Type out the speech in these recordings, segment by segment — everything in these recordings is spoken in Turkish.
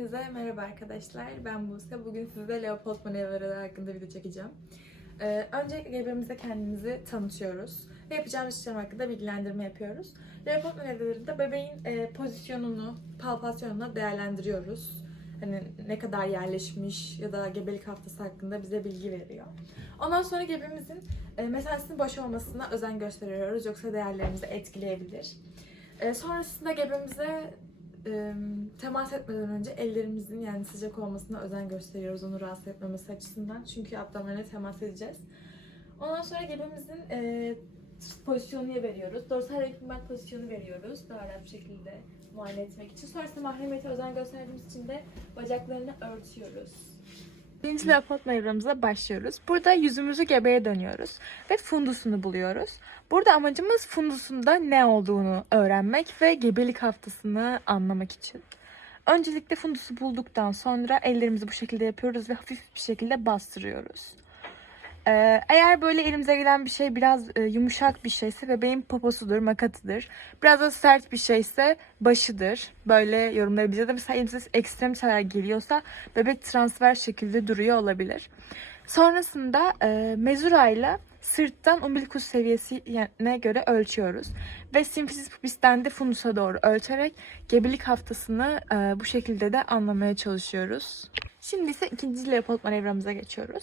Herkese merhaba arkadaşlar. Ben Buse. Bugün size Leopold manevraları hakkında video çekeceğim. Ee, öncelikle birbirimize kendimizi tanıtıyoruz ve yapacağımız işlem hakkında bilgilendirme yapıyoruz. Leopold manevralarında bebeğin e, pozisyonunu, palpasyonunu değerlendiriyoruz. Hani ne kadar yerleşmiş ya da gebelik haftası hakkında bize bilgi veriyor. Ondan sonra gebemizin e, mesafesinin boş olmasına özen gösteriyoruz yoksa değerlerimizi etkileyebilir. E, sonrasında gebemize temas etmeden önce ellerimizin yani sıcak olmasına özen gösteriyoruz onu rahatsız etmemesi açısından. Çünkü abdominale temas edeceğiz. Ondan sonra gebemizin e, pozisyonunu veriyoruz. Dorsal rekümbent pozisyonu veriyoruz. Daha rahat bir şekilde muayene etmek için. Sonrasında mahremiyete özen gösterdiğimiz için de bacaklarını örtüyoruz. Birinci Leopold manevramıza başlıyoruz. Burada yüzümüzü gebeye dönüyoruz ve fundusunu buluyoruz. Burada amacımız fundusunda ne olduğunu öğrenmek ve gebelik haftasını anlamak için. Öncelikle fundusu bulduktan sonra ellerimizi bu şekilde yapıyoruz ve hafif bir şekilde bastırıyoruz. Ee, eğer böyle elimize gelen bir şey biraz e, yumuşak bir şeyse bebeğin poposudur, makatıdır. Biraz da sert bir şeyse başıdır. Böyle yorumlayabiliriz. Ya da mesela elimize ekstrem şeyler geliyorsa bebek transfer şekilde duruyor olabilir. Sonrasında e, mezurayla sırttan umbilikus seviyesine göre ölçüyoruz. Ve simfisis pubisten de fundusa doğru ölçerek gebelik haftasını e, bu şekilde de anlamaya çalışıyoruz. Şimdi ise ikinci Leopold manevramıza geçiyoruz.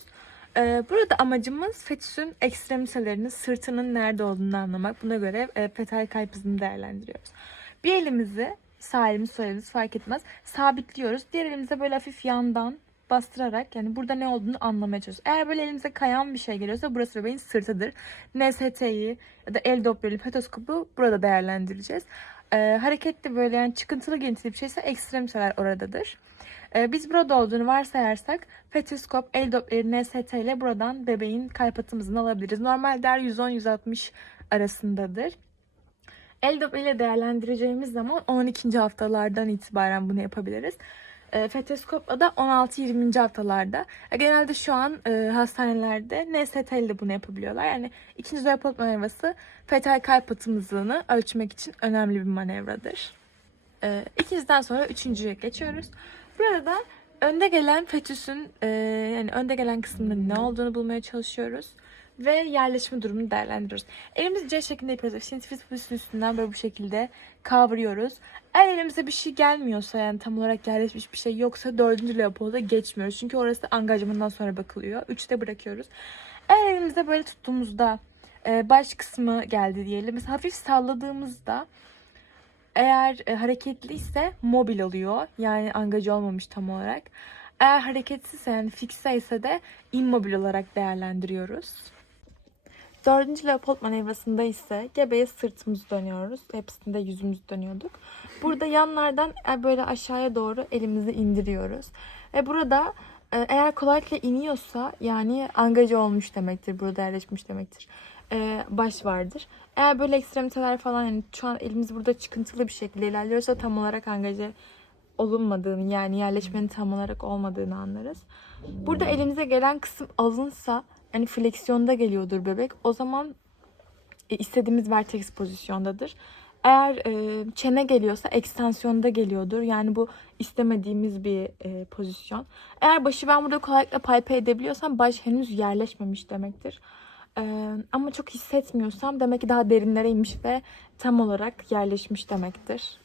Ee, Burada amacımız fetüsün ekstremitelerinin sırtının nerede olduğunu anlamak. Buna göre e, fetal kalp hızını değerlendiriyoruz. Bir elimizi sağ elimiz sol elimiz fark etmez sabitliyoruz. Diğer elimize böyle hafif yandan bastırarak yani burada ne olduğunu anlamaya çalışıyoruz. Eğer böyle elimize kayan bir şey geliyorsa burası bebeğin sırtıdır. NST'yi ya da el dopplerli petoskopu burada değerlendireceğiz. Ee, hareketli böyle yani çıkıntılı girintili bir şeyse ekstremiteler oradadır. Ee, biz burada olduğunu varsayarsak fetoskop, el doppleri, NST ile buradan bebeğin kalp atımızını alabiliriz. Normal değer 110-160 arasındadır. El doppleri ile değerlendireceğimiz zaman 12. haftalardan itibaren bunu yapabiliriz. E, fetoskopla da 16-20. haftalarda. Genelde şu an e, hastanelerde NST ile bunu yapabiliyorlar. Yani ikinci Leopold manevrası fetal kalp atımızlığını ölçmek için önemli bir manevradır. E, sonra üçüncüye geçiyoruz. Burada önde gelen fetüsün e, yani önde gelen kısmının ne olduğunu bulmaya çalışıyoruz ve yerleşme durumunu değerlendiriyoruz. Elimizi C şeklinde yapıyoruz. Sintifis pubisinin üstünden böyle bu şekilde kavruyoruz. Eğer elimize bir şey gelmiyorsa yani tam olarak yerleşmiş bir şey yoksa dördüncü Leopold'a geçmiyoruz. Çünkü orası angajmandan sonra bakılıyor. Üçte bırakıyoruz. Eğer elimizde böyle tuttuğumuzda e, baş kısmı geldi diyelim. Mesela hafif salladığımızda eğer e, hareketliyse mobil oluyor. Yani angajı olmamış tam olarak. Eğer hareketsizse yani fikse ise de immobil olarak değerlendiriyoruz. Dördüncü Leopold manevrasında ise gebeye sırtımızı dönüyoruz. Hepsinde yüzümüzü dönüyorduk. Burada yanlardan e, böyle aşağıya doğru elimizi indiriyoruz. Ve burada eğer kolaylıkla iniyorsa yani angajı olmuş demektir. Burada yerleşmiş demektir. E, baş vardır. Eğer böyle ekstremiteler falan yani şu an elimiz burada çıkıntılı bir şekilde ilerliyorsa tam olarak angaje olunmadığını yani yerleşmenin tam olarak olmadığını anlarız. Burada elimize gelen kısım alınsa yani fleksiyonda geliyordur bebek. O zaman e, istediğimiz vertex pozisyondadır. Eğer e, çene geliyorsa ekstansiyonda geliyordur. Yani bu istemediğimiz bir e, pozisyon. Eğer başı ben burada kolaylıkla palpe edebiliyorsam baş henüz yerleşmemiş demektir. E, ama çok hissetmiyorsam demek ki daha derinlere inmiş ve tam olarak yerleşmiş demektir.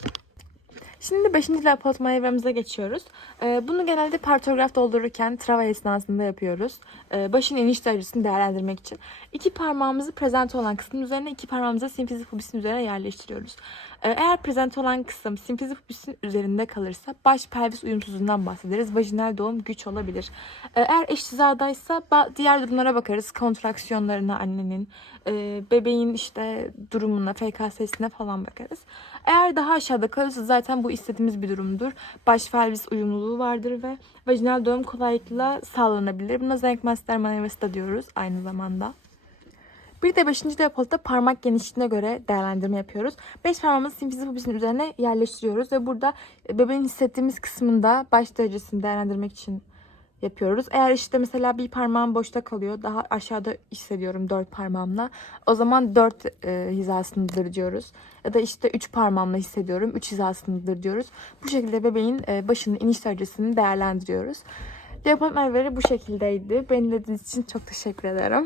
Şimdi 5. Leopold manevramıza geçiyoruz. Ee, bunu genelde partograf doldururken trava esnasında yapıyoruz. Ee, başın iniş derecesini değerlendirmek için. İki parmağımızı prezente olan kısmın üzerine, iki parmağımızı simfizi pubisinin üzerine yerleştiriyoruz. Ee, eğer prezente olan kısım simfizi pubisinin üzerinde kalırsa baş pelvis uyumsuzluğundan bahsederiz. Vajinal doğum güç olabilir. Eğer eş hizadaysa diğer durumlara bakarız. Kontraksiyonlarına annenin, e, bebeğin işte durumuna, FKS'sine falan bakarız. Eğer daha aşağıda kalırsa zaten bu istediğimiz bir durumdur. Baş pelvis uyumluluğu vardır ve vajinal doğum kolaylıkla sağlanabilir. Buna Zenkmaster manevrası da diyoruz aynı zamanda. Bir de 5. Leopold'da parmak genişliğine göre değerlendirme yapıyoruz. 5 parmağımızı simfizi pubisinin üzerine yerleştiriyoruz ve burada bebeğin hissettiğimiz kısmında baş derecesini değerlendirmek için yapıyoruz. Eğer işte mesela bir parmağım boşta kalıyor. Daha aşağıda hissediyorum dört parmağımla. O zaman dört e, hizasındadır diyoruz. Ya da işte üç parmağımla hissediyorum. Üç hizasındadır diyoruz. Bu şekilde bebeğin e, başının iniş derecesini değerlendiriyoruz. Leopard merveleri bu şekildeydi. Beni dinlediğiniz için çok teşekkür ederim.